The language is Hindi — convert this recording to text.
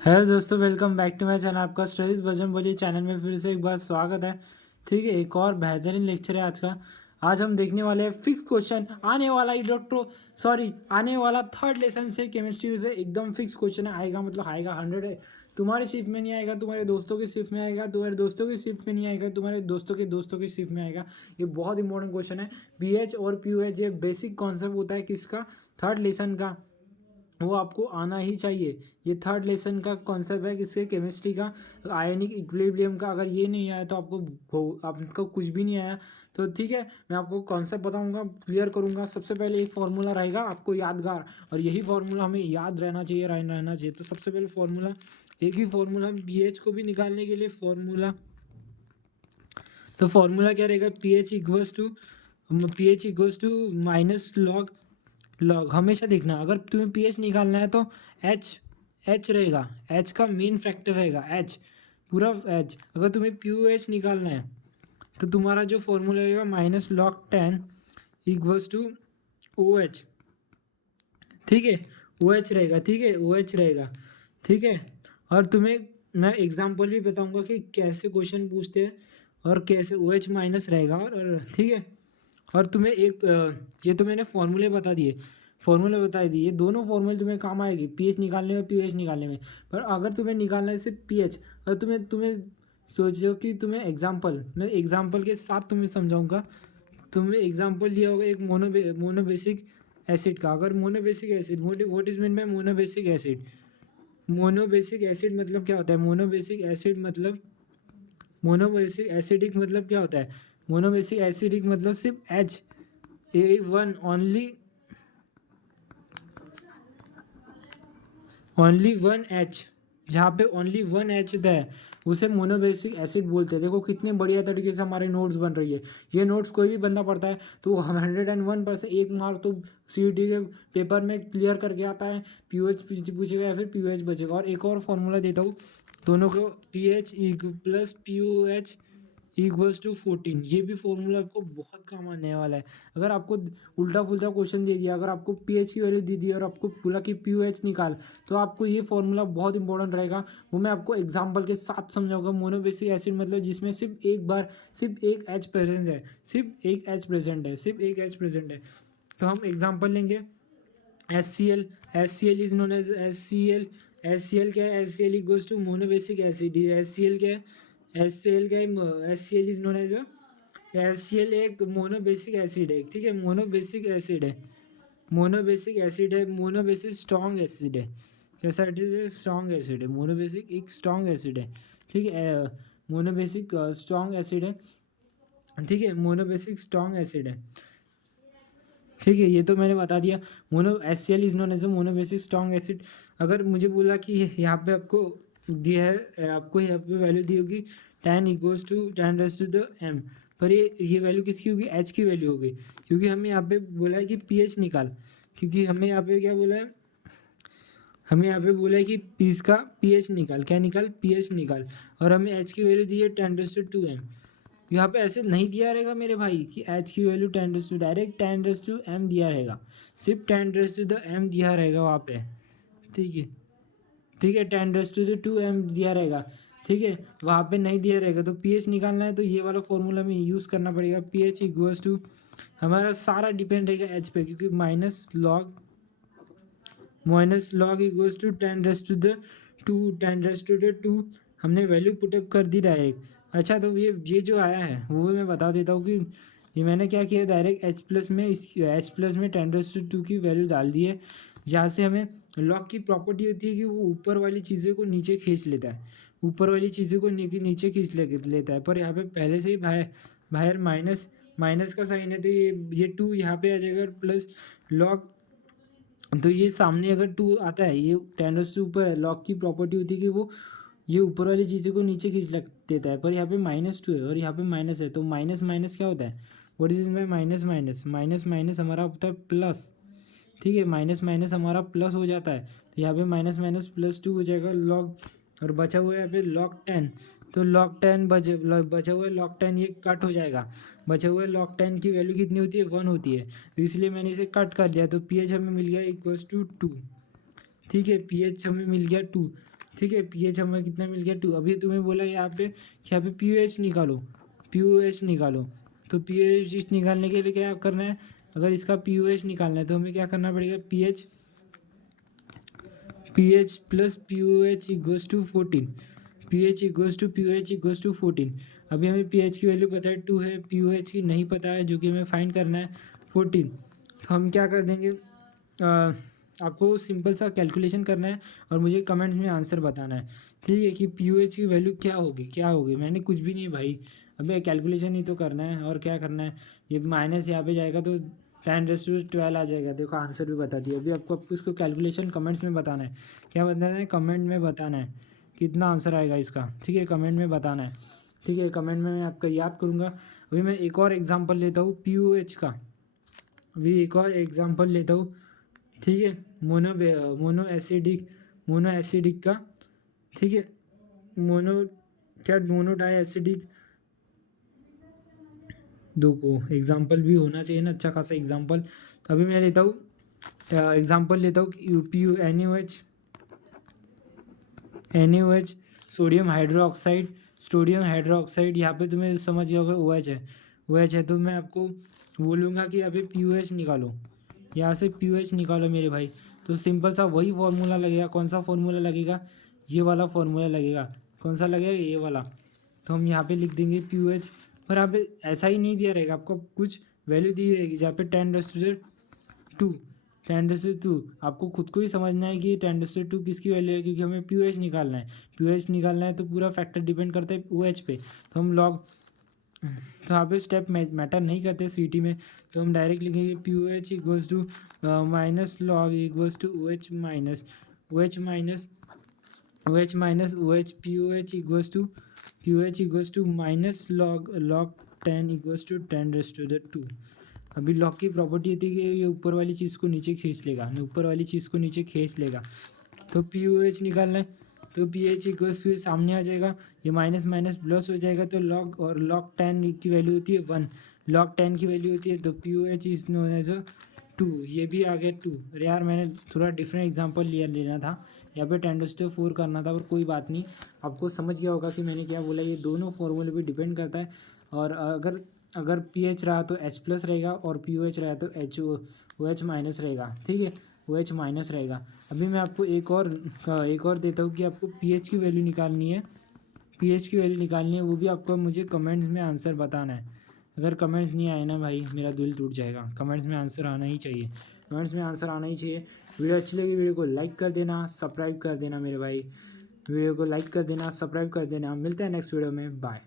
हेलो दोस्तों, welcome back to my channel. आपका स्टडीज भजन बोली चैनल में फिर से एक बार स्वागत है। ठीक है, एक और बेहतरीन लेक्चर है आज का। आज हम देखने वाले हैं फिक्स क्वेश्चन आने वाला थर्ड लेसन से केमिस्ट्री से एकदम फिक्स क्वेश्चन आएगा, मतलब आएगा 100 है। तुम्हारे शिफ्ट में नहीं आएगा, तुम्हारे दोस्तों की शिफ्ट में आएगा, तुम्हारे दोस्तों की शिफ्ट में नहीं आएगा, तुम्हारे दोस्तों की शिफ्ट में आएगा। ये बहुत इंपॉर्टेंट क्वेश्चन है। पीएच और पीओएच ये बेसिक कॉन्सेप्ट होता है किसका, थर्ड लेसन का, वो आपको आना ही चाहिए। ये थर्ड लेसन का कॉन्सेप्ट है किसके, केमिस्ट्री का, आयनिक इक्विलिब्रियम का। अगर ये नहीं आया तो आपको कुछ भी नहीं आया। तो ठीक है, मैं आपको कॉन्सेप्ट बताऊंगा, क्लियर करूंगा। सबसे पहले एक फार्मूला रहेगा आपको यादगार, और यही फार्मूला हमें याद रहना चाहिए। तो सबसे पहले फार्मूला, एक ही फार्मूला पीएच को भी निकालने के लिए फार्मूला। तो फार्मूला क्या रहेगा, pH equals to minus log हमेशा देखना। अगर तुम्हें पीएच निकालना है तो एच रहेगा, एच का मेन फैक्टर रहेगा, एच पूरा एच। अगर तुम्हें पीओएच निकालना है तो तुम्हारा जो फॉर्मूला रहेगा -log 10 equals to O H. ठीक है, ओ एच रहेगा, ठीक है, ओ एच रहेगा, ठीक है। और तुम्हें मैं एग्जाम्पल भी बताऊंगा कि कैसे क्वेश्चन पूछते हैं और कैसे ओ एच माइनस रहेगा। और ठीक है, और तुम्हें ये तो मैंने फॉर्मूले बता दिए। दोनों फॉर्मूले तुम्हें काम आएगी पीएच निकालने में, पीएच निकालने में। पर अगर तुम्हें निकालना है सिर्फ पीएच, और तुम्हें सोचो कि तुम्हें मैं एग्जाम्पल के साथ तुम्हें समझाऊंगा। तुम्हें एग्जाम्पल दिया होगा एक मोनोबेसिक एसिड का। अगर monobasic acid, what is mean by monobasic acid, monobasic acid मतलब क्या होता है, मोनोबेसिक एसिडिक मतलब क्या होता है, मोनोबेसिक एसिडिक मतलब सिर्फ H A one only one H, जहाँ पे ओनली वन एच है उसे मोनोबेसिक एसिड बोलते हैं। देखो कितने बढ़िया तरीके से हमारे नोट्स बन रही है। ये नोट्स कोई भी बंदा पढ़ता है तो हम 101% एक मार्क तो सीईटी के पेपर में क्लियर करके आता है। पीओएच पूछेगा या फिर पीओएच बचेगा। और एक और फॉर्मूला देता हूँ दोनों को, pH plus pOH equals to 14। ये भी फॉर्मूला आपको बहुत काम आने वाला है। अगर आपको उल्टा पुल्टा क्वेश्चन दे दिया, अगर आपको पीएच की वैल्यू दे दी और आपको बोला कि पीओएच निकाल, तो आपको ये फॉर्मूला बहुत इंपॉर्टेंट रहेगा। वो मैं आपको एग्जांपल के साथ समझाऊंगा। मोनोबेसिक एसिड मतलब जिसमें सिर्फ एक एच प्रेजेंट है, तो हम एग्जाम्पल लेंगे। एस सी एल क्या है, S C L equals to monobasic acid. S C L क्या है, S C L is known as S C L एक मोनोबेसिक एसिड है, ठीक है, मोनोबेसिक स्ट्रॉन्ग एसिड है। कैसा इट इज, स्ट्रॉन्ग एसिड है, मोनोबेसिक एक स्ट्रॉन्ग एसिड है, ठीक है, मोनोबेसिक स्ट्रॉन्ग एसिड है, ठीक है, मोनोबेसिक स्ट्रॉन्ग एसिड है, ठीक है। ये तो मैंने बता दिया। Mono S C L is known as a monobasic strong acid. अगर मुझे बोला कि यहाँ पे आपको दिया है, आपको यहाँ पे वैल्यू दी होगी 10 = 10⁻⁴ पर ये वैल्यू किसकी होगी, एच की वैल्यू होगी। क्योंकि हमें यहाँ पे बोला है कि पीएच निकाल, क्योंकि हमें यहाँ पे क्या बोला है, हमें यहाँ पे बोला है कि पीस का पीएच निकाल, क्या निकाल, पीएच निकाल। और हमें एच की वैल्यू दी है 10⁻²m। यहाँ पे ऐसे नहीं दिया रहेगा मेरे भाई कि एच की वैल्यू 10 डायरेक्ट 10 दिया रहेगा, सिर्फ 10 दिया रहेगा वहाँ पे, ठीक है, ठीक है, 10 दिया रहेगा, ठीक है, वहाँ पे नहीं दिया रहेगा। तो पीएच निकालना है तो ये वाला फॉर्मूला में यूज़ करना पड़ेगा। पीएच इक्वल्स टू, हमारा सारा डिपेंड रहेगा एच पे, क्योंकि माइनस लॉग इक्वल्स टू 10⁻², हमने वैल्यू पुटअप कर दी डायरेक्ट। अच्छा, तो ये जो आया है वो भी मैं बता देता हूँ कि ये मैंने क्या किया, डायरेक्ट एच प्लस में 10⁻² की वैल्यू डाल दी है। जहाँ से हमें लॉग की प्रॉपर्टी होती है कि वो ऊपर वाली चीज़ों को नीचे खींच लेता है, ऊपर वाली चीज़ों को नीचे खींच लेता है। पर यहाँ पे पहले से ही बाहर माइनस का साइन है, तो ये 2 यहाँ पे आ जाएगा, प्लस लॉग। तो ये सामने अगर 2 आता है, ये 10 से ऊपर है, लॉग की प्रॉपर्टी होती है कि वो ये ऊपर वाली चीज़ों को नीचे खींच देता है। पर यहाँ पे -2 है और यहाँ पे माइनस है, तो माइनस माइनस क्या होता है, व्हाट इज में माइनस माइनस, माइनस माइनस हमारा होता है प्लस, ठीक है, माइनस माइनस हमारा प्लस हो जाता है। तो यहाँ पे माइनस माइनस +2 हो जाएगा लॉग, और बचा हुआ है यहाँ पे log 10। तो बचा हुआ log 10 ये कट हो जाएगा। बचा हुआ log 10 की वैल्यू कितनी होती है, 1 होती है, तो इसलिए मैंने इसे कट कर दिया। तो पी एच हमें मिल गया इक्वल्स टू 2, ठीक है, पी एच हमें मिल गया 2, ठीक है। पीएच हमें कितना मिल गया 2। अभी तुम्हें बोला यहाँ पे कि यहाँ पे पीओएच निकालो, पीओएच निकालो। तो पीओएच निकालने के लिए क्या करना है, अगर इसका पीओएच निकालना है तो हमें क्या करना पड़ेगा, pH plus pOH equals to 14, pH equals to pOH equals to 14। अभी हमें पीएच की वैल्यू पता है 2 है, पीओएच की नहीं पता है, जो कि हमें फाइंड करना है 14। तो हम क्या कर देंगे, आपको सिंपल सा कैलकुलेशन करना है और मुझे कमेंट्स में आंसर बताना है, ठीक है, कि पीओएच की वैल्यू क्या होगी। मैंने कुछ भी नहीं भाई, अबे कैलकुलेशन ही तो करना है और क्या करना है। ये माइनस यहाँ पे जाएगा तो 10⁻12 आ जाएगा। देखो आंसर भी बता दिया। अभी आपको इसको कैलकुलेशन कमेंट्स में बताना है। क्या बताना है, कमेंट में बताना है कितना आंसर आएगा इसका, ठीक है, कमेंट में बताना है, ठीक है। कमेंट में मैं आपका याद करूँगा। अभी मैं एक और एग्जांपल लेता हूँ पीओएच का, अभी एक और एग्जांपल लेता हूँ, ठीक है। मोनो एसिडिक का, ठीक है, मोनो डाई एसिडिक, दो को एग्जांपल भी होना चाहिए ना, अच्छा खासा एग्जांपल। तो अभी मैं लेता हूँ एग्जांपल लेता हूँ पी NaOH सोडियम हाइड्रोक्साइड। यहाँ पे तुम्हें समझ गया होगा OH है। तो मैं आपको बोलूँगा कि अभी पीओएच निकालो, यहाँ से पीओएच निकालो मेरे भाई। तो सिंपल सा वही फॉर्मूला लगेगा। कौन सा फॉर्मूला लगेगा, ये वाला फॉर्मूला लगेगा। कौन सा लगेगा, ये वाला। तो हम यहाँ पे लिख देंगे पीओएच, और यहाँ पे ऐसा ही नहीं दिया रहेगा, आपको कुछ वैल्यू दी रहेगी जहाँ पे 10⁻²। आपको खुद को ही समझना है कि 10⁻² किसकी वैल्यू है, क्योंकि हमें पीओएच निकालना है। पीओएच निकालना है तो पूरा फैक्टर डिपेंड करता है ओएच पे। तो हम तो यहाँ पे स्टेप मैटर नहीं करते सीटी में। तो हम डायरेक्ट लिखेंगे pOH equals to minus log equals to OH minus OH pOH equals to minus log 10 equals to 10⁻²। अभी लॉग की प्रॉपर्टी होती है कि ये ऊपर वाली चीज़ को नीचे खींच लेगा, तो पीओएच निकालना है। तो पीएच इक्वल्स टू सामने आ जाएगा, ये माइनस माइनस प्लस हो जाएगा। तो लॉग 10 की वैल्यू होती है 1, लॉग 10 की वैल्यू होती है। तो पीओएच इज नोन एज 2, ये भी आ गया 2। अरे यार मैंने थोड़ा डिफरेंट एग्जांपल लेना था, यहाँ पे 10⁻4 करना था, पर कोई बात नहीं, आपको समझ गया होगा कि मैंने क्या बोला। ये दोनों फॉर्मूले पे डिपेंड करता है। और अगर पीएच रहा तो H+ रहेगा, और पीओएच रहा तो OH माइनस रहेगा, ठीक है, OH माइनस रहेगा। अभी मैं आपको एक और देता हूँ कि आपको पीएच की वैल्यू निकालनी है। वो भी आपको मुझे कमेंट्स में आंसर बताना है। अगर कमेंट्स नहीं आए ना भाई, मेरा दिल टूट जाएगा। कमेंट्स में आंसर आना ही चाहिए, वीडियो अच्छी लगी वीडियो को लाइक कर देना, सब्सक्राइब कर देना मेरे भाई। वीडियो को लाइक कर देना, सब्सक्राइब कर देना। मिलते हैं नेक्स्ट वीडियो में, बाय।